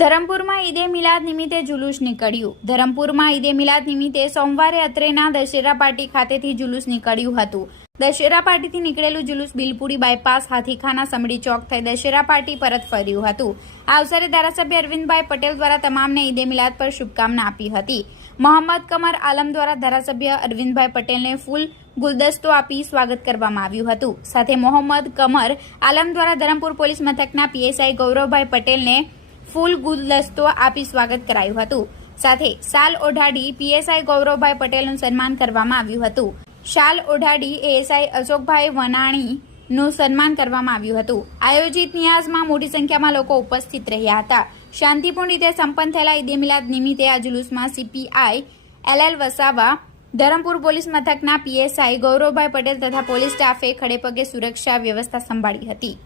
ધરમપુરમાં ઈદે મિલાદ નિમિત્તે જુલુસ નીકળ્યું. ધરમપુરમાં ઈદે મિલાદ નિમિત્તે સોમવારે અત્રેના દશેરા પાર્ટી ખાતેથી જુલુસ નીકળ્યું હતું. દશેરા પાર્ટીથી નીકળેલું જુલુસ બિલપુડી બાયપાસ હાથીખાના સમડી ચોક થઈ દશેરા પાર્ટી પરત ફર્યું હતું. આ અવસરે ધારાસભ્ય અરવિંદભાઈ પટેલ દ્વારા તમામને ઈદે મિલાદ પર શુભકામના આપી હતી. મોહમ્મદ કમર આલમ દ્વારા ધારાસભ્ય અરવિંદભાઈ પટેલને ફૂલ ગુલદસ્તો આપી સ્વાગત કરવામાં આવ્યું હતું. સાથે મોહમ્મદ કમર આલમ દ્વારા ધરમપુર પોલીસ મથકના પીએસઆઈ ગૌરવભાઈ પટેલને ફૂલ ગુલદસ્તો આપી સ્વાગત કરાયું હતું. સાથે શાલ ઓઢાડી પીએસઆઈ ગૌરવભાઈ પટેલનું સન્માન કરવામાં આવ્યું હતું. શાલ ઓઢાડી એએસઆઈ અશોકભાઈ વનાણી નું સન્માન કરવામાં આવ્યું હતું. આયોજિત નિયાઝમાં મોટી સંખ્યામાં લોકો ઉપસ્થિત રહ્યા હતા. શાંતિપૂર્ણ રીતે સંપન્ન થયેલા ઈદે મિલાદ નિમિત્તે આ જુલુસમાં CPI LL Vasava, Dharampur police મથકના પીએસઆઈ ગૌરવભાઈ પટેલ તથા પોલીસ સ્ટાફે ખડેપગે સુરક્ષા વ્યવસ્થા સંભાળી હતી.